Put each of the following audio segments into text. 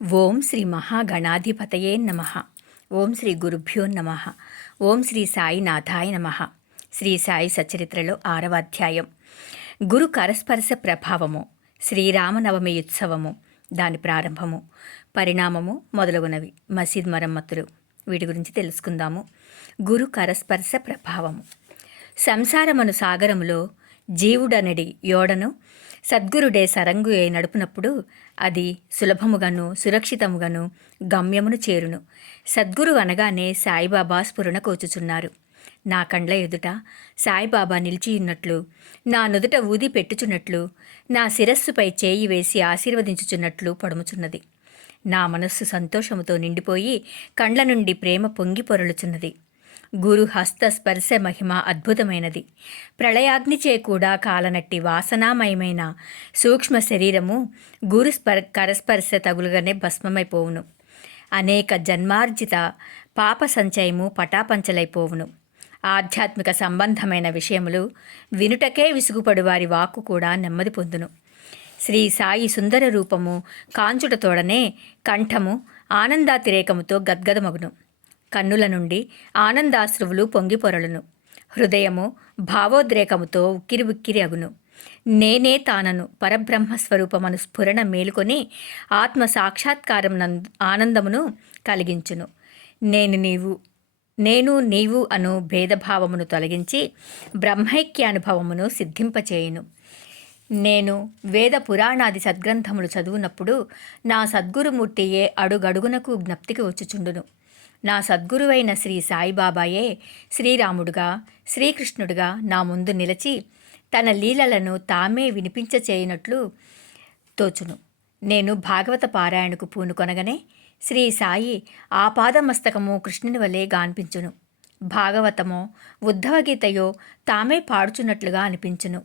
ఓం శ్రీ మహాగణాధిపతయే నమ. ఓం శ్రీ గురుభ్యో నమ. ఓం శ్రీ సాయినాథాయ నమ. శ్రీ సాయి సచరిత్రలో 6వ అధ్యాయం. గురు కరస్పర్శ ప్రభావము, శ్రీరామనవమి ఉత్సవము, దాని ప్రారంభము, పరిణామము మొదలగునవి, మసీద్ మరమ్మతులు, వీటి గురించి తెలుసుకుందాము. గురు కరస్పర్శ ప్రభావము. సంసారమను సాగరములో జీవుడనడి యోడను సద్గురుడే సరంగు నడుపునప్పుడు అది సులభముగాను సురక్షితముగాను గమ్యమును చేరును. సద్గురు అనగానే సాయిబాబా స్ఫురణ కోచుచున్నారు. నా కండ్ల ఎదుట సాయిబాబా నిలిచియున్నట్లు, నా నుదుట ఊది పెట్టుచున్నట్లు, నా శిరస్సుపై చేయి వేసి ఆశీర్వదించుచున్నట్లు పడుముచున్నది. నా మనస్సు సంతోషముతో నిండిపోయి కండ్ల నుండి ప్రేమ పొంగి పొరలుచున్నది. గురు హస్త స్పర్శ మహిమ అద్భుతమైనది. ప్రళయాగ్నిచే కూడా కాలనట్టి వాసనామయమైన సూక్ష్మ శరీరము గురు కరస్పర్శ తగులుగానే భస్మమైపోవును. అనేక జన్మార్జిత పాప సంచయము పటాపంచలైపోవును. ఆధ్యాత్మిక సంబంధమైన విషయములు వినుటకే విసుగుపడు వారి వాక్కు కూడా నెమ్మది పొందును. శ్రీ సాయి సుందర రూపము కాంచుటతోడనే కంఠము ఆనందాతిరేకముతో గద్గదమగును. కన్నుల నుండి ఆనందాశ్రువులు పొంగిపొరలును. హృదయము భావోద్రేకముతో ఉక్కిరి అగును. నేనే తానను పరబ్రహ్మస్వరూపమను స్ఫురణ మేలుకొని ఆత్మ సాక్షాత్కారం ఆనందమును కలిగించును. నేను నీవు అను భేదభావమును తొలగించి బ్రహ్మైక్యానుభవమును సిద్ధింపచేయును. నేను వేద పురాణాది సద్గ్రంథములు చదువునప్పుడు నా సద్గురుమూర్తియే అడుగడుగునకు జ్ఞప్తికి వచ్చుచుండును. నా సద్గురువైన శ్రీ సాయిబాబాయే శ్రీరాముడుగా శ్రీకృష్ణుడుగా నా ముందు నిలిచి తన లీలలను తామే వినిపించచేయనట్లు తోచును. నేను భాగవత పారాయణకు పూనుకొనగనే శ్రీ సాయి ఆపాదమస్తకము కృష్ణుని వలె గాన్పించును. భాగవతమో ఉద్ధవగీతయో తామే పాడుచున్నట్లుగా అనిపించును.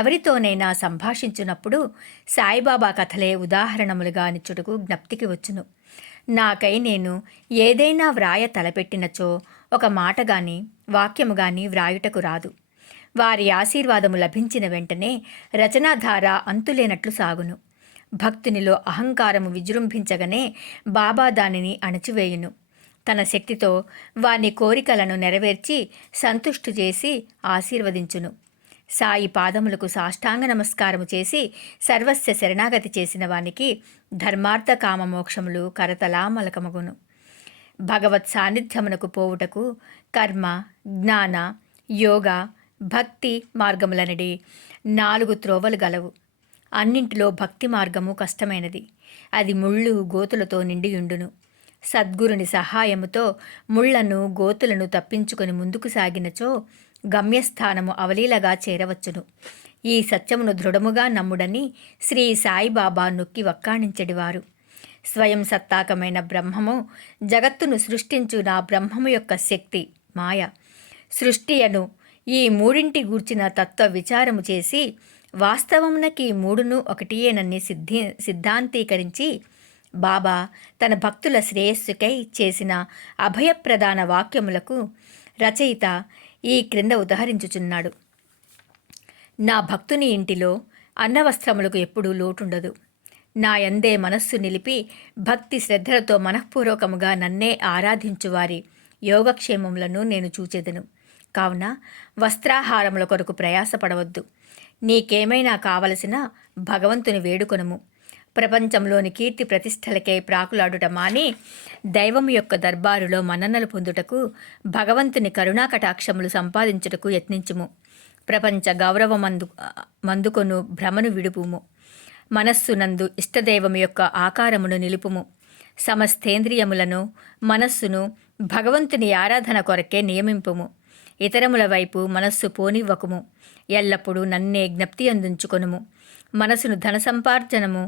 ఎవరితోనైనా సంభాషించున్నప్పుడు సాయిబాబా కథలే ఉదాహరణములుగా నిచ్చుటకు జ్ఞప్తికి వచ్చును. నాకై నేను ఏదైనా వ్రాయ తలపెట్టినచో ఒక మాట గాని వాక్యము గాని వ్రాయుటకు రాదు. వారి ఆశీర్వాదము లభించిన వెంటనే రచనాధార అంతులేనట్లు సాగును. భక్తునిలో అహంకారము విజృంభించగనే బాబా దానిని అణచివేయును. తన శక్తితో వాని కోరికలను నెరవేర్చి సంతుష్టు చేసి ఆశీర్వదించును. సాయి పాదములకు సాష్టాంగ నమస్కారము చేసి సర్వస్వ శరణాగతి చేసిన వానికి ధర్మార్థ కామ మోక్షములు కరతలామలకమగును. భగవత్ సాన్నిధ్యమునకు పోవుటకు కర్మ, జ్ఞాన, యోగ, భక్తి మార్గములనడి 4 త్రోవలు గలవు. అన్నింటిలో భక్తి మార్గము కష్టమైనది. అది ముళ్ళు గోతులతో నిండియుండును. సద్గురుని సహాయముతో ముళ్లను గోతులను తప్పించుకొని ముందుకు సాగినచో గమ్యస్థానము అవలీలగా చేరవచ్చును. ఈ సత్యమును దృఢముగా నమ్ముడని శ్రీ సాయిబాబా నొక్కి వక్కాణించెడివారు. స్వయం సత్తాకమైన బ్రహ్మము జగత్తును సృష్టించు నా బ్రహ్మము యొక్క శక్తి మాయ. సృష్టియను ఈ మూడింటి గూర్చిన తత్వ విచారము చేసి వాస్తవమునకి మూడును ఒకటియేనని సిద్ధాంతీకరించి బాబా తన భక్తుల శ్రేయస్సుకై చేసిన అభయప్రదాన వాక్యములకు రచయిత ఈ క్రింద ఉదహరించుచున్నాడు. నా భక్తుని ఇంటిలో అన్నవస్త్రములకు ఎప్పుడూ లోటుండదు. నా యందే మనస్సు నిలిపి భక్తి శ్రద్ధలతో మనఃపూర్వకముగా నన్నే ఆరాధించువారి యోగక్షేమములను నేను చూచెదను. కావున వస్త్రాహారముల కొరకు ప్రయాసపడవద్దు. నీకేమైనా కావలసిన భగవంతుని వేడుకొనుము. ప్రపంచంలోని కీర్తి ప్రతిష్టలకై ప్రాకులాడుట మాని దైవము యొక్క దర్బారులో మన్ననలు పొందుటకు భగవంతుని కరుణాకటాక్షములు సంపాదించుటకు యత్నించుము. ప్రపంచ మందుకొను భ్రమను విడుపుము. మనస్సునందు ఇష్టదైవము యొక్క ఆకారమును నిలుపుము. సమస్తేంద్రియములను మనస్సును భగవంతుని ఆరాధన కొరకే నియమింపుము. ఇతరముల వైపు మనస్సు పోనివ్వకుము. ఎల్లప్పుడూ నన్నే జ్ఞప్తి అందించుకొనుము. మనసును ధన సంపార్జనము,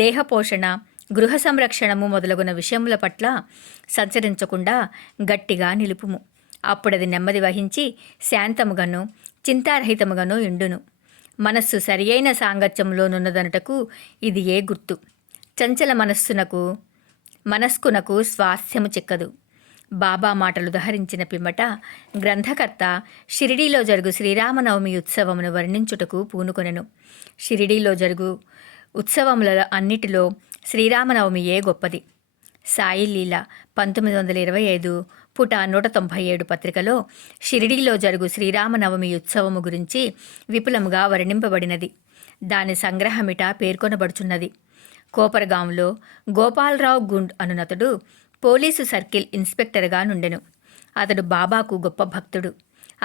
దేహపోషణ, గృహ సంరక్షణము మొదలగున విషయముల పట్ల సంచరించకుండా గట్టిగా నిలుపుము. అప్పుడది నెమ్మది వహించి శాంతముగాను చింతారహితముగాను ఎండును. మనస్సు సరియైన సాంగత్యంలోనున్నదనుటకు ఇది ఏ గుర్తు. చంచల మనస్కునకు స్వాస్థ్యము చిక్కదు. బాబా మాటలు దహరించిన పిమ్మట గ్రంథకర్త షిరిడీలో జరుగు శ్రీరామనవమి ఉత్సవమును వర్ణించుటకు పూనుకొనెను. షిరిడీలో జరుగు ఉత్సవముల అన్నిటిలో శ్రీరామనవమియే గొప్పది. సాయి లీల 1925 పుట 197 పత్రికలో షిరిడీలో జరుగు శ్రీరామనవమి ఉత్సవము గురించి విపులముగా వర్ణింపబడినది. దాని సంగ్రహమిట పేర్కొనబడుచున్నది. కోపరగాంలో గోపాలరావు గుండ్ అనునతుడు పోలీసు సర్కిల్ ఇన్స్పెక్టర్గా నుండెను. అతడు బాబాకు గొప్ప భక్తుడు.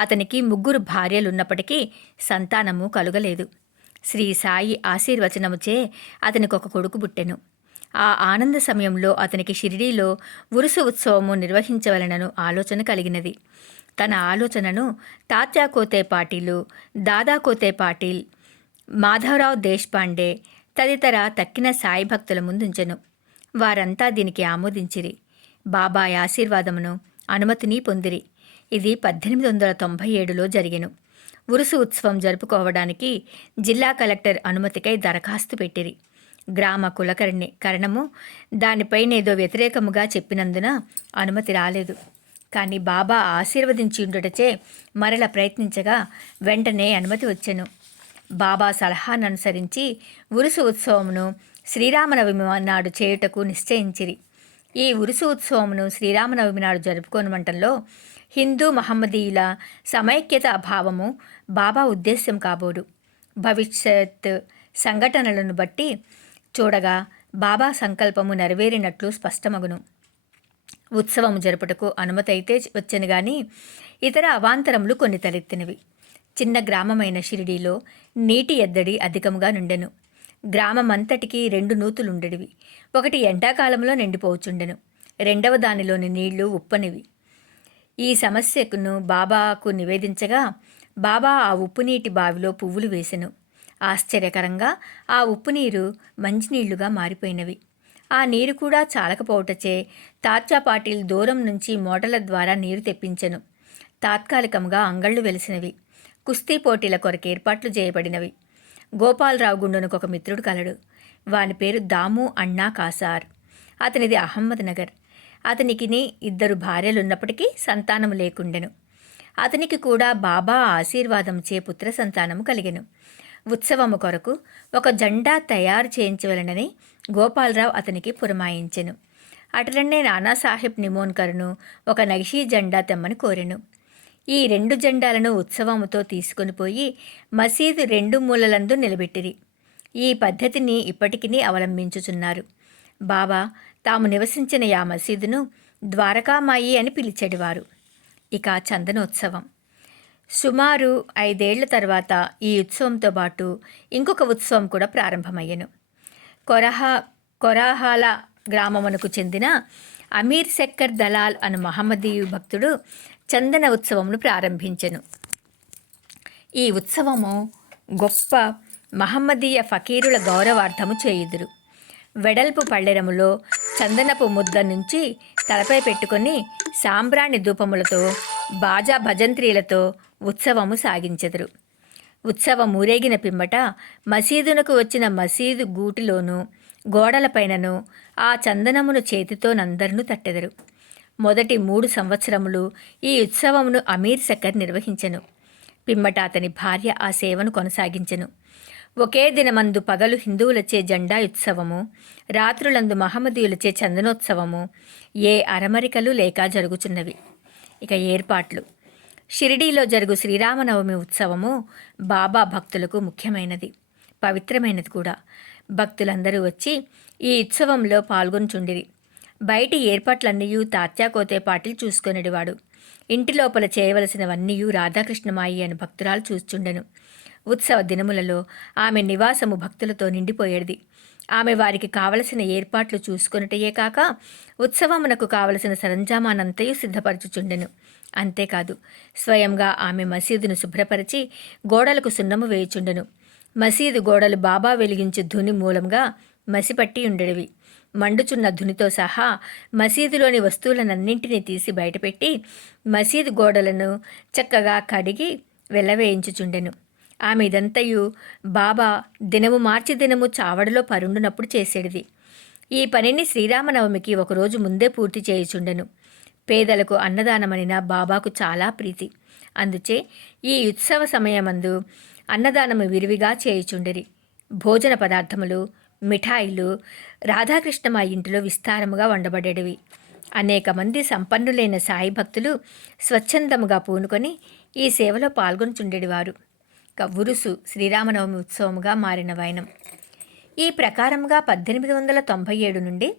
అతనికి 3 భార్యలున్నప్పటికీ సంతానము కలుగలేదు. శ్రీ సాయి ఆశీర్వచనముచే అతనికొక కొడుకు పుట్టెను. ఆ ఆనంద సమయంలో అతనికి షిరిడీలో ఉరుసు ఉత్సవము నిర్వహించవలనను ఆలోచన కలిగినది. తన ఆలోచనను తాత్యా కోతే పాటీలు, దాదా కోతే పాటీల్, మాధవరావు దేశ్పాండే తదితర తక్కిన సాయి భక్తుల ముందుంచెను. వారంతా దీనికి ఆమోదించిరి. బాబాయ్ ఆశీర్వాదమును అనుమతిని పొందిరి. ఇది 1897లో జరిగెను. ఉరుసు ఉత్సవం జరుపుకోవడానికి జిల్లా కలెక్టర్ అనుమతికై దరఖాస్తు పెట్టిరి. గ్రామ కులకర్ణి కరణము దానిపైనేదో వ్యతిరేకముగా చెప్పినందున అనుమతి రాలేదు. కానీ బాబా ఆశీర్వదించి ఉండుటచే మరల ప్రయత్నించగా వెంటనే అనుమతి వచ్చెను. బాబా సలహాననుసరించి ఉరుసు ఉత్సవమును శ్రీరామనవమి నాడు చేయుటకు నిశ్చయించిరి. ఈ ఉరుసు ఉత్సవమును శ్రీరామనవమి నాడు జరుపుకోనమంటంలో హిందూ మహమ్మదీయుల సమైక్యత అభావము బాబా ఉద్దేశ్యం కాబోడు. భవిష్యత్ సంఘటనలను బట్టి చూడగా బాబా సంకల్పము నెరవేరినట్లు స్పష్టమగును. ఉత్సవము జరుపుటకు అనుమతి అయితే వచ్చెను గాని ఇతర అవాంతరములు కొన్ని తలెత్తినవి. చిన్న గ్రామమైన షిరిడీలో నీటి ఎద్దడి అధికముగా నుండెను. గ్రామమంతటికి 2 నూతులుండెడివి. ఒకటి ఎండాకాలంలో నిండిపోవచ్చుండెను. రెండవ దానిలోని నీళ్లు ఉప్పనివి. ఈ సమస్యకును బాబాకు నివేదించగా బాబా ఆ ఉప్పునీటి బావిలో పువ్వులు వేసెను. ఆశ్చర్యకరంగా ఆ ఉప్పు నీరు మంచినీళ్లుగా మారిపోయినవి. ఆ నీరు కూడా చాలకపోవటచే తాత్యా పాటిల్ దూరం నుంచి మోటార్ల ద్వారా నీరు తెప్పించెను. తాత్కాలికంగా అంగళ్ళు వెలిసినవి. కుస్తీ పోటీల కొరకు ఏర్పాట్లు చేయబడినవి. గోపాలరావు గుండునకు ఒక మిత్రుడు కలడు. వాని పేరు దాము అన్నా కాసార్. అతనిది అహ్మద్ నగర్. అతనికి 2 భార్యలున్నప్పటికీ సంతానము లేకుండెను. అతనికి కూడా బాబా ఆశీర్వాదంచే పుత్ర సంతానము కలిగెను. ఉత్సవము కొరకు ఒక జెండా తయారు చేయించవలనని గోపాలరావు అతనికి పురమాయించెను. అటులనే నానాసాహెబ్ నిమోన్కర్ను ఒక నగిషీ జెండా తెమ్మని కోరెను. ఈ 2 జెండాలను ఉత్సవముతో తీసుకొని పోయి మసీదు 2 మూలలందు నిలబెట్టిరి. ఈ పద్ధతిని ఇప్పటికీ అవలంబించుచున్నారు. బాబా తాము నివసించిన ఆ మసీదును ద్వారకామాయి అని పిలిచేటివారు. ఇక చందనోత్సవం. సుమారు 5 ఏళ్ల తర్వాత ఈ ఉత్సవంతో పాటు ఇంకొక ఉత్సవం కూడా ప్రారంభమయ్యెను. కొరాహాల గ్రామమునకు చెందిన అమీర్ శక్కర్ దలాల్ అను మహమ్మదీయు భక్తుడు చందన ఉత్సవమును ప్రారంభించెను. ఈ ఉత్సవము గొప్ప మహమ్మదీయ ఫకీరుల గౌరవార్థము చేయుదురు. వెడల్పు పళ్ళెరములో చందనపు ముద్ద నుంచి తలపై పెట్టుకొని సాంబ్రాణి ధూపములతో బాజా భజంత్రీలతో ఉత్సవము సాగించెదరు. ఉత్సవం ఊరేగిన పిమ్మట మసీదునకు వచ్చిన మసీదు గూటిలోనూ గోడలపైనను ఆ చందనమును చేతితోనందరినూ తట్టెదరు. మొదటి 3 సంవత్సరములు ఈ ఉత్సవమును అమీర్ శక్కర్ నిర్వహించెను. పిమ్మట అతని భార్య ఆ సేవను కొనసాగించెను. ఒకే దినమందు పగలు హిందువులచే జెండా ఉత్సవము, రాత్రులందు మహమ్మదీయులచే చందనోత్సవము ఏ అరమరికలు లేక జరుగుచున్నవి. ఇక ఏర్పాట్లు. షిరిడీలో జరుగు శ్రీరామనవమి ఉత్సవము బాబా భక్తులకు ముఖ్యమైనది, పవిత్రమైనది కూడా. భక్తులందరూ వచ్చి ఈ ఉత్సవంలో పాల్గొంచుండిరి. బయటి ఏర్పాట్లన్నీ తాత్యా కోతే పాటిల్ చూసుకొనిడివాడు. ఇంటి లోపల చేయవలసినవన్నీ రాధాకృష్ణమాయి అని భక్తురాలు చూచుండెను. ఉత్సవ దినములలో ఆమె నివాసము భక్తులతో నిండిపోయేది. ఆమె వారికి కావలసిన ఏర్పాట్లు చూసుకొనుటయే కాక ఉత్సవమునకు కావలసిన సరంజామానంతయు సిద్ధపరచుచుండెను. అంతేకాదు, స్వయంగా ఆమె మసీదును శుభ్రపరిచి గోడలకు సున్నము వేయుచుండెను. మసీదు గోడలు బాబా వెలిగించు ధుని మూలంగా మసిపట్టి ఉండేవి. మండుచున్న ధునితో సహా మసీదులోని వస్తువులనన్నింటినీ తీసి బయటపెట్టి మసీదు గోడలను చక్కగా కడిగి వెళ్ళవేయించుచుండెను. ఆమె ఇదంతయు బాబా దినము మార్చి దినము చావడిలో పరుండునప్పుడు చేసేటిది. ఈ పనిని శ్రీరామనవమికి ఒకరోజు ముందే పూర్తి చేయుచుండెను. పేదలకు అన్నదానమనిన బాబాకు చాలా ప్రీతి. అందుచే ఈ ఉత్సవ సమయమందు అన్నదానము విరివిగా చేయుచుండిరి. భోజన పదార్థములు మిఠాయిలు రాధాకృష్ణ మా ఇంటిలో విస్తారముగా వండబడేవి. అనేక మంది సంపన్నులైన సాయి భక్తులు స్వచ్ఛందముగా పూనుకొని ఈ సేవలో పాల్గొనుచుండేవారు. ఉరుసు శ్రీరామనవమి ఉత్సవముగా మారిన వైనం. ఈ ప్రకారముగా 1897 నుండి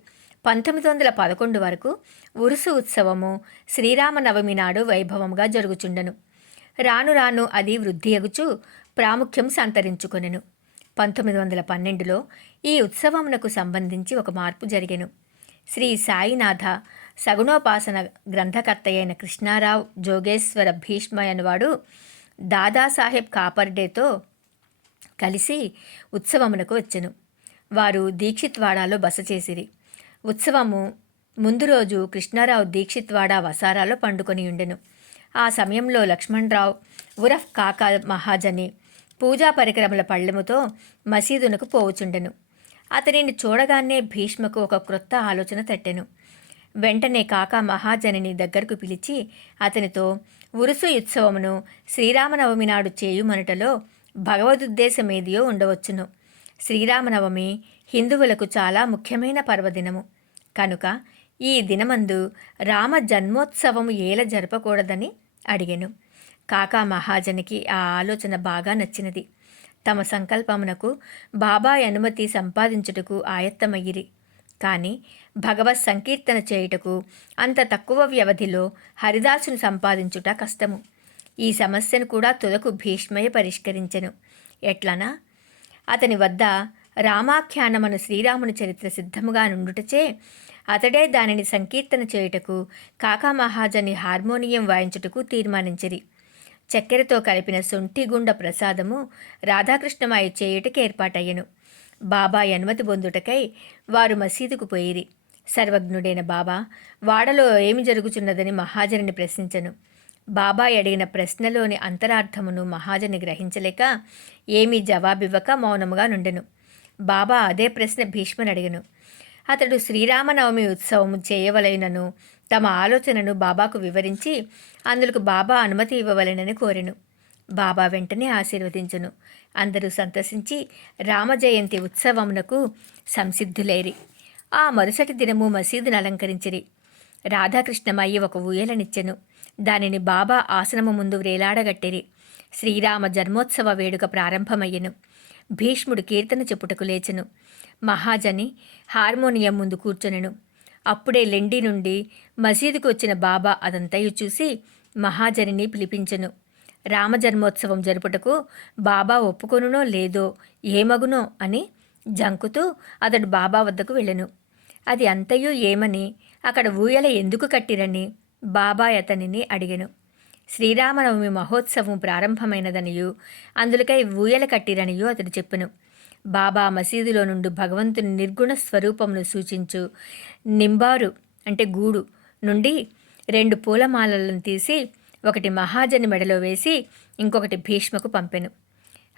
1911 వరకు ఉరుసు ఉత్సవము శ్రీరామనవమి నాడు వైభవముగా జరుగుచుండెను. రాను రాను అది వృద్ధి అగుచు ప్రాముఖ్యం సంతరించుకొనెను. 1912లో ఈ ఉత్సవమునకు సంబంధించి ఒక మార్పు జరిగెను. శ్రీ సాయినాథ సగుణోపాసన గ్రంథకర్త అయిన కృష్ణారావు జోగేశ్వర భీష్మ అనువాడు దాదాసాహెబ్ కాపర్డేతో కలిసి ఉత్సవమునకు వచ్చెను. వారు దీక్షిత్వాడాలో బస చేసిరి. ఉత్సవము ముందు రోజు కృష్ణారావు దీక్షిత్వాడ వసారాలో పండుకొని ఉండెను. ఆ సమయంలో లక్ష్మణరావు ఉరఫ్ కాకా మహాజని పూజా పరికరముల పళ్ళెముతో మసీదునకు పోవుచుండెను. అతనిని చూడగానే భీష్మకు ఒక క్రొత్త ఆలోచన తట్టెను. వెంటనే కాకా మహాజనిని దగ్గరకు పిలిచి అతనితో ఉరుసు ఉత్సవమును శ్రీరామనవమి నాడు చేయుమనుటలో భగవదుద్దేశమేదియో ఉండవచ్చును. శ్రీరామనవమి హిందువులకు చాలా ముఖ్యమైన పర్వదినము కనుక ఈ దినమందు రామ జన్మోత్సవము ఏల జరపకూడదని అడిగెను. కాకా మహాజనికి ఆ ఆలోచన బాగా నచ్చినది. తమ సంకల్పమునకు బాబాయ్ అనుమతి సంపాదించుటకు ఆయత్తమయ్యిరి. కానీ భగవత్ సంకీర్తన చేయుటకు అంత తక్కువ వ్యవధిలో హరిదాసును సంపాదించుట కష్టము. ఈ సమస్యను కూడా తుదకు భీష్మయ్య పరిష్కరించెను. ఎట్లనా, అతని వద్ద రామాఖ్యానమను శ్రీరాముని చరిత్ర సిద్ధముగా నుండుటచే అతడే దానిని సంకీర్తన చేయుటకు కాకా మహాజని హార్మోనియం వాయించుటకు తీర్మానించిరి. చక్కెరతో కలిపిన సొంటిగుండ ప్రసాదము రాధాకృష్ణమాయి చేయుటకు ఏర్పాటయ్యను. బాబాయ్ అనుమతి పొందుటకై వారు మసీదుకు పోయిరి. సర్వజ్ఞుడైన బాబా వాడలో ఏమి జరుగుచున్నదని మహాజనిని ప్రశ్నించెను. బాబాయ్ అడిగిన ప్రశ్నలోని అంతరార్థమును మహాజని గ్రహించలేక ఏమీ జవాబివ్వక మౌనముగా నుండెను. బాబా అదే ప్రశ్న భీష్మని అడిగెను. అతడు శ్రీరామనవమి ఉత్సవము చేయవలెనను తమ ఆలోచనను బాబాకు వివరించి అందులకు బాబా అనుమతి ఇవ్వవలెనని కోరెను. బాబా వెంటనే ఆశీర్వదించును. అందరూ సంతసించి రామజయంతి ఉత్సవమునకు సంసిద్ధులైరి. ఆ మరుసటి దినము మసీదును అలంకరించిరి. రాధాకృష్ణమయ్య ఒక ఊయలనిచ్చెను. దానిని బాబా ఆసనము ముందు వ్రేలాడగట్టిరి. శ్రీరామ జన్మోత్సవ వేడుక ప్రారంభమయ్యెను. భీష్ముడు కీర్తన చెప్పుటకు లేచెను. మహాజని హార్మోనియం ముందు కూర్చొనెను. అప్పుడే లెండి నుండి మసీదుకు వచ్చిన బాబా అదంతయు చూసి మహాజనిని పిలిపించెను. రామజన్మోత్సవం జరుపుటకు బాబా ఒప్పుకొనునో లేదో ఏమగునో అని జంకుతూ అతడు బాబా వద్దకు వెళ్ళెను. అది అంతయు ఏమని, అక్కడ ఊయల ఎందుకు కట్టిరని బాబాయ్ అతనిని అడిగెను. శ్రీరామనవమి మహోత్సవం ప్రారంభమైనదనియు అందులకై ఊయల కట్టిరనియు అతడు చెప్పెను. బాబా మసీదులో నుండి భగవంతుని నిర్గుణ స్వరూపమును సూచించు నింబారు అంటే గూడు నుండి 2 పూలమాలలను తీసి ఒకటి మహాజని మెడలో వేసి ఇంకొకటి భీష్మకు పంపెను.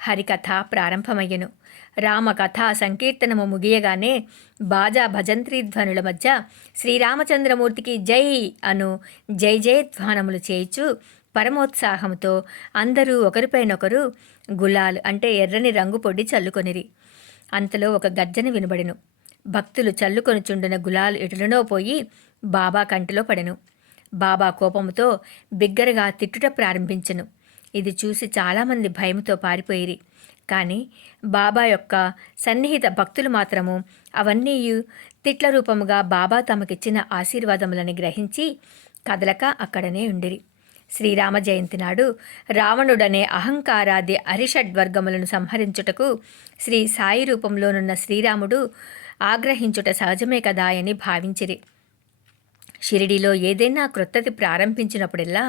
హరికథ ప్రారంభమయ్యెను. రామకథ సంకీర్తనము ముగియగానే బాజా భజంత్రీ ధ్వనుల మధ్య శ్రీరామచంద్రమూర్తికి జై అను జై జయధ్వానములు చేయిచు పరమోత్సాహంతో అందరూ ఒకరిపైనొకరు గులాల్ అంటే ఎర్రని రంగు పొడి చల్లుకొనిరి. అంతలో ఒక గర్జన వినబడెను. భక్తులు చల్లుకొనుచుండిన గులాల్ ఎటులనో పోయి బాబా కంటిలో పడెను. బాబా కోపముతో బిగ్గరగా తిట్టుట ప్రారంభించెను. ఇది చూసి చాలామంది భయముతో పారిపోయిరి. కానీ బాబా యొక్క సన్నిహిత భక్తులు మాత్రము అవన్నీ తిట్ల రూపముగా బాబా తమకిచ్చిన ఆశీర్వాదములని గ్రహించి కదలక అక్కడనే ఉండిరి. శ్రీరామ జయంతి నాడు రావణుడనే అహంకారాది అరిషడ్వర్గములను సంహరించుటకు శ్రీ సాయి రూపంలోనున్న శ్రీరాముడు ఆగ్రహించుట సహజమే కదా అని భావించిరి. షిరిడీలో ఏదైనా క్రొత్తది ప్రారంభించినప్పుడెల్లా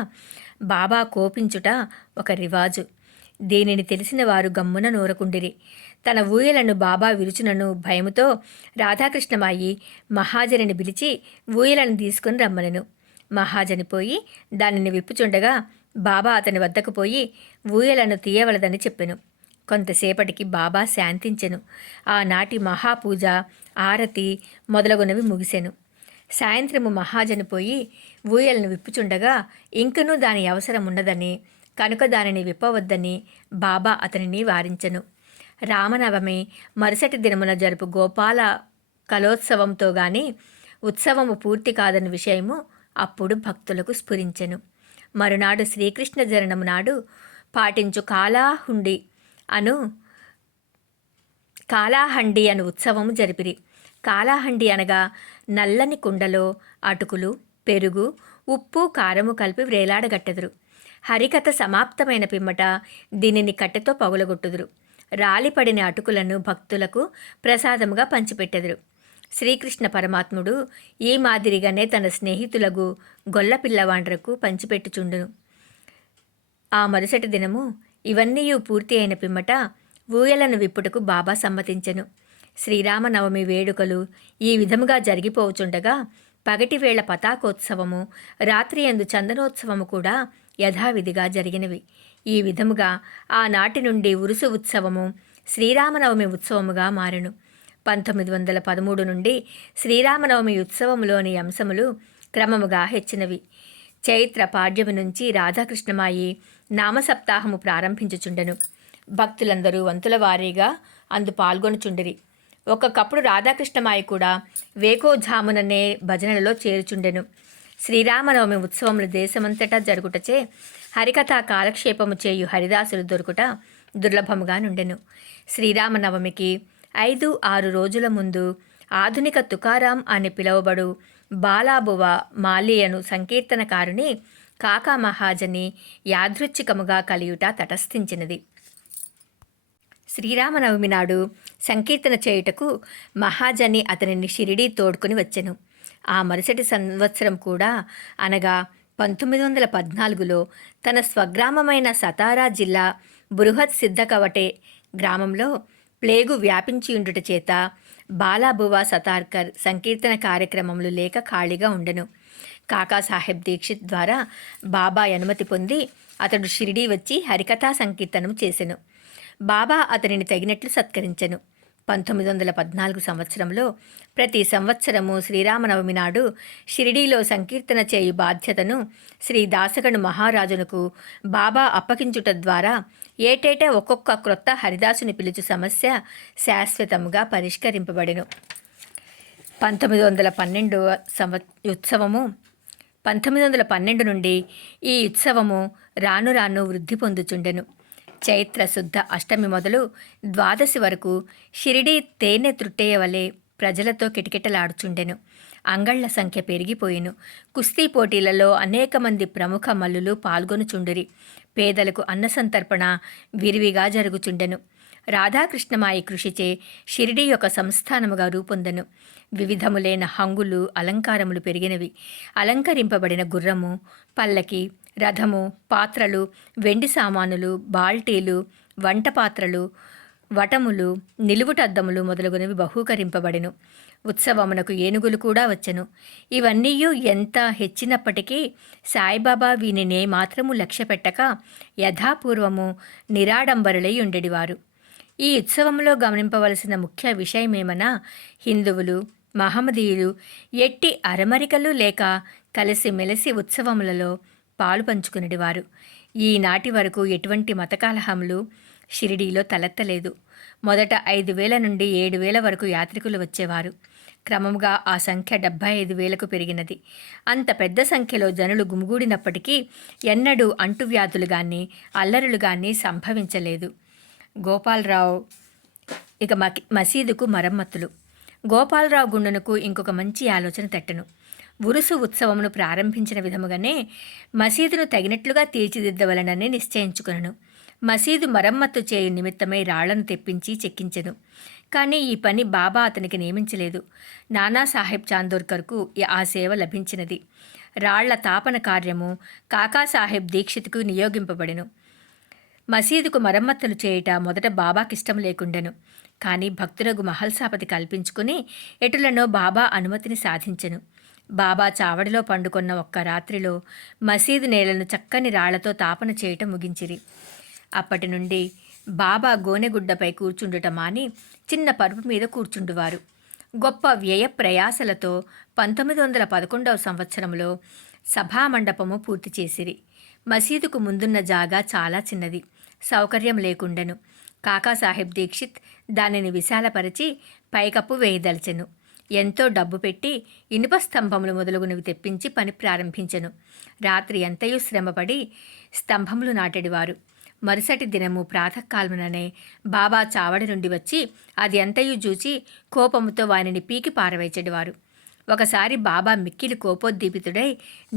బాబా కోపించుట ఒక రివాజు. దీనిని తెలిసిన వారు గమ్మున నూరకుండిరి. తన ఊయలను బాబా విరుచునను భయముతో రాధాకృష్ణమాయి మహాజనిని పిలిచి ఊయలను తీసుకుని రమ్మనెను. మహాజని పోయి దానిని విప్పుచుండగా బాబా అతని వద్దకు పోయి ఊయలను తీయవలదని చెప్పెను. కొంతసేపటికి బాబా శాంతించెను. ఆనాటి మహాపూజ ఆరతి మొదలగునవి ముగిసెను. సాయంత్రము మహాజని పోయి ఊయలను విప్పుచుండగా ఇంకనూ దాని అవసరం ఉన్నదని కనుక దానిని విప్పవద్దని బాబా అతనిని వారించెను. రామనవమి మరుసటి దినమున జరుపు గోపాల కలోత్సవంతో గాని ఉత్సవము పూర్తి కాదని విషయము అప్పుడు భక్తులకు స్ఫురించెను. మరునాడు శ్రీకృష్ణ జననము నాడు పాటించు కాలాహండి అను ఉత్సవము జరిపిరి. కాలాహండి అనగా నల్లని కుండలో అటుకులు, పెరుగు, ఉప్పు, కారము కలిపి వ్రేలాడగట్టెదురు. హరికథ సమాప్తమైన పిమ్మట దీనిని కట్టెతో పగులగొట్టుదురు. రాలిపడిన అటుకులను భక్తులకు ప్రసాదముగా పంచిపెట్టెదురు. శ్రీకృష్ణ పరమాత్ముడు ఈ మాదిరిగానే తన స్నేహితులకు గొల్ల పిల్లవాండ్రకు పంచిపెట్టుచుండును. ఆ మరుసటి దినము ఇవన్నీయు పూర్తి అయిన పిమ్మట ఊయలను విప్పుటకు బాబా సమ్మతించెను. శ్రీరామనవమి వేడుకలు ఈ విధముగా జరిగిపోవుచుండగా పగటివేళ పతాకోత్సవము, రాత్రియందు చందనోత్సవము కూడా యథావిధిగా జరిగినవి. ఈ విధముగా ఆనాటి నుండి ఉరుసు ఉత్సవము శ్రీరామనవమి ఉత్సవముగా మారెను. 1913 నుండి శ్రీరామనవమి ఉత్సవములోని అంశములు క్రమముగా హెచ్చినవి. చైత్ర పాడ్యమి నుంచి రాధాకృష్ణమాయి నామసప్తాహము ప్రారంభించుచుండెను. భక్తులందరూ వంతుల వారీగా అందు పాల్గొనుచుండిరి. ఒక్కొక్కప్పుడు రాధాకృష్ణమాయి కూడా వేకోజాముననే భజనలలో చేరుచుండెను. శ్రీరామనవమి ఉత్సవములు దేశమంతటా జరుగుటచే హరికథా కాలక్షేపము చేయు హరిదాసులు దొరుకుట దుర్లభముగా నుండెను. శ్రీరామనవమికి 5-6 రోజుల ముందు ఆధునిక తుకారాం అని పిలువబడు బాలాబువ మాలియను సంకీర్తనకారుని కాకా మహాజని యాదృచ్ఛికముగా కలియుట తటస్థించినది. శ్రీరామనవమి నాడు సంకీర్తన చేయుటకు మహాజని అతనిని షిరిడీ తోడ్కొని వచ్చెను. ఆ మరుసటి సంవత్సరం కూడా అనగా 1914లో తన స్వగ్రామమైన సతారా జిల్లా బృహత్ సిద్ధకవటే గ్రామంలో ప్లేగు వ్యాపించియుండుట చేత బాలాబువా సతార్కర్ సంకీర్తన కార్యక్రమములు లేక ఖాళీగా ఉండెను. కాకాసాహెబ్ దీక్షిత్ ద్వారా బాబా అనుమతి పొంది అతడు షిరిడీ వచ్చి హరికథా సంకీర్తనం చేసెను. బాబా అతనిని తగినట్లు సత్కరించెను. 1914 సంవత్సరంలో ప్రతి సంవత్సరము శ్రీరామనవమి నాడు షిరిడీలో సంకీర్తన చేయు బాధ్యతను శ్రీ దాసగణు మహారాజునకు బాబా అప్పగించుట ద్వారా ఏటేటా ఒక్కొక్క క్రొత్త హరిదాసుని పిలుచు సమస్య శాశ్వతముగా పరిష్కరింపబడెను. 1912 ఉత్సవము 1912 నుండి ఈ ఉత్సవము రాను రాను వృద్ధి పొందుచుండెను. చైత్ర శుద్ధ అష్టమి మొదలు ద్వాదశి వరకు షిరిడీ తేనె త్రుట్టేయవలే ప్రజలతో కిటకిటలాడుచుండెను. అంగళ్ల సంఖ్య పెరిగిపోయెను. కుస్తీ పోటీలలో అనేక మంది ప్రముఖ మల్లులు పాల్గొనుచుండిరి. పేదలకు అన్నసంతర్పణ విరివిగా జరుగుచుండెను. రాధాకృష్ణమాయి కృషిచే షిరిడీ యొక్క సంస్థానముగా రూపొందెను. వివిధములైన హంగులు, అలంకారములు పెరిగినవి. అలంకరింపబడిన గుర్రము, పల్లకి, రథము, పాత్రలు, వెండి సామానులు, బాల్టీలు, వంట పాత్రలు, వటములు, నిలువుటద్దములు మొదలగునవి బహూకరింపబడెను. ఉత్సవమునకు ఏనుగులు కూడా వచ్చెను. ఇవన్నీయూ ఎంత హెచ్చినప్పటికీ సాయిబాబా వీనినే మాత్రము లక్ష్యపెట్టక యథాపూర్వము నిరాడంబరులై ఉండేవారు. ఈ ఉత్సవంలో గమనింపవలసిన ముఖ్య విషయమేమనా హిందువులు, మహమ్మదీయులు ఎట్టి అరమరికలు లేక కలిసిమెలిసి ఉత్సవములలో పాలు పంచుకునేవారు. ఈనాటి వరకు ఎటువంటి మతకలహములు షిరిడీలో తలెత్తలేదు. మొదట 5,000 నుండి 7,000 వరకు యాత్రికులు వచ్చేవారు. క్రమముగా ఆ సంఖ్య 75,000కు పెరిగినది. అంత పెద్ద సంఖ్యలో జనులు గుమిగూడినప్పటికీ ఎన్నడూ అంటువ్యాధులు గాని అల్లరులు గాని సంభవించలేదు. గోపాలరావు ఇక మసీదుకు మరమ్మతులు. గోపాలరావు గుండెనకు ఇంకొక మంచి ఆలోచన తట్టెను. ఉరుసు ఉత్సవమును ప్రారంభించిన విధముగానే మసీదును తగినట్లుగా తీర్చిదిద్దవలనని నిశ్చయించుకొనెను. మసీదు మరమ్మత్తు చేయు నిమిత్తమై రాళ్లను తెప్పించి చెక్కించెను. కానీ ఈ పని బాబా అతనికి నియమించలేదు. నానాసాహెబ్ చాందోర్కర్కు ఆ సేవ లభించినది. రాళ్ల తాపన కార్యము కాకాసాహెబ్ దీక్షిత్కు నియోగింపబడెను. మసీదుకు మరమ్మతులు చేయుట మొదట బాబాకిష్టం లేకుండెను. కానీ భక్తులకు మహల్సాపతి కల్పించుకుని ఎటులనో బాబా అనుమతిని సాధించెను. బాబా చావడిలో పండుకొన్న ఒక్క రాత్రిలో మసీదు నేలను చక్కని రాళ్లతో తాపన చేయటం ముగించిరి. అప్పటి నుండి బాబా గోనెగుడ్డపై కూర్చుండుట మాని చిన్న పరుపు మీద కూర్చుండువారు. గొప్ప వ్యయ ప్రయాసలతో 1911 సంవత్సరంలో సభామండపము పూర్తి చేసిరి. మసీదుకు ముందున్న జాగా చాలా చిన్నది, సౌకర్యం లేకుండెను. కాకాసాహెబ్ దీక్షిత్ దానిని విశాలపరిచి పైకప్పు వేయదలిచెను. ఎంతో డబ్బు పెట్టి ఇనుప స్తంభములు మొదలుగునవి తెప్పించి పని ప్రారంభించెను. రాత్రి ఎంతయూ శ్రమపడి స్తంభములు నాటెడివారు. మరుసటి దినము ప్రాతకాలముననే బాబా చావడి నుండి వచ్చి అది ఎంతయూ చూచి కోపముతో వానిని పీకి పారవేచెడివారు. ఒకసారి బాబా మిక్కిలి కోపోద్దీపితుడై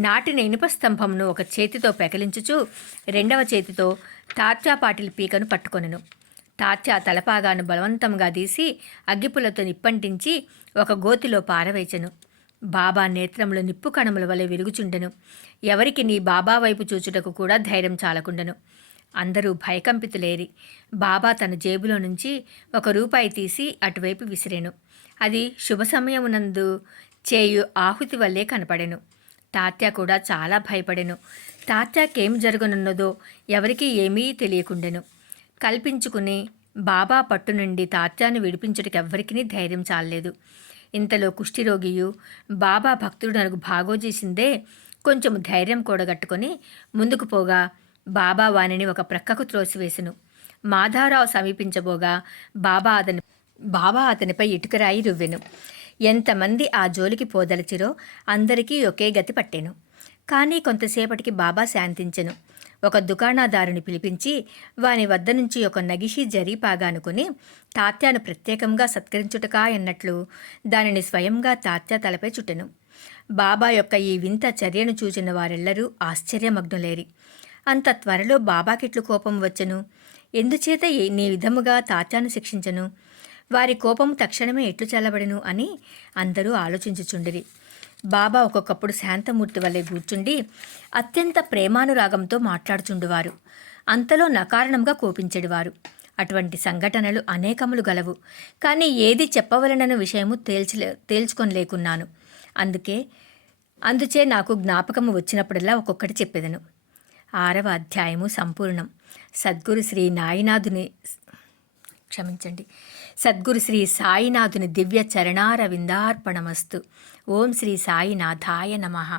నాటిన ఇనుప స్తంభమును ఒక చేతితో పెకలించుచు రెండవ చేతితో తాత్యా పాటిల్ పీకను పట్టుకొనెను. తాత్యా తలపాగాను బలవంతంగా తీసి అగ్గిపుల్లతో నిప్పంటించి ఒక గోతిలో పారవేచెను. బాబా నేత్రములు నిప్పు కణముల వలె వెలుగుచుండెను. ఎవరికి నీ బాబా వైపు చూచుటకు కూడా ధైర్యం చాలకుండెను. అందరూ భయకంపితులేరి. బాబా తన జేబులో నుంచి ₹1 తీసి అటువైపు విసిరెను. అది శుభ సమయమునందు చేయు ఆహుతి వల్లే కనపడెను. తాత్యా కూడా చాలా భయపడెను. తాత్యాకేం జరగనున్నదో ఎవరికీ ఏమీ తెలియకుండెను. కల్పించుకుని బాబా పట్టు నుండి తాత్యాను విడిపించుటకెవ్వరికీ ధైర్యం చాలలేదు. ఇంతలో కుష్ఠిరోగియు బాబా భక్తుడనకు భాగోజేసిందే కొంచెం ధైర్యం కూడగట్టుకొని ముందుకు పోగా బాబా వానిని ఒక ప్రక్కకు త్రోసివేసెను. మాధారావు సమీపించబోగా బాబా అతనిపై ఇటుకరాయి రువ్వెను. ఎంతమంది ఆ జోలికి పోదలచిరో అందరికీ ఒకే గతి పట్టెను. కానీ కొంతసేపటికి బాబా శాంతించెను. ఒక దుకాణదారుని పిలిపించి వాని వద్ద నుంచి ఒక నగిషీ జరీపాగా అనుకుని తాత్యాను ప్రత్యేకంగా సత్కరించుటకా అన్నట్లు దానిని స్వయంగా తాత్యా తలపై చుట్టెను. బాబా యొక్క ఈ వింత చర్యను చూచిన వారెల్లరూ ఆశ్చర్యమగ్నులేరి. అంత త్వరలో బాబాకిట్లు కోపం వచ్చెను? ఎందుచేత నీ విధముగా తాత్యాను శిక్షించను? వారి కోపం తక్షణమే ఎట్లు చల్లబడెను అని అందరూ ఆలోచించుచుండిరి. బాబా ఒక్కొక్కప్పుడు శాంతమూర్తి వల్లే కూర్చుండి అత్యంత ప్రేమానురాగంతో మాట్లాడుచుండువారు. అంతలో నకారణంగా కోపించెడివారు. అటువంటి సంఘటనలు అనేకములు గలవు. కానీ ఏది చెప్పవలనన్న విషయము తేల్చుకొనలేకున్నాను. అందుచే నాకు జ్ఞాపకము వచ్చినప్పుడల్లా ఒక్కొక్కటి చెప్పెదను. 6వ అధ్యాయము సంపూర్ణం. సద్గురు శ్రీ సాయినాథుని దివ్య చరణారవిందార్పణమస్తు. ఓం శ్రీ సాయినాథాయ నమః.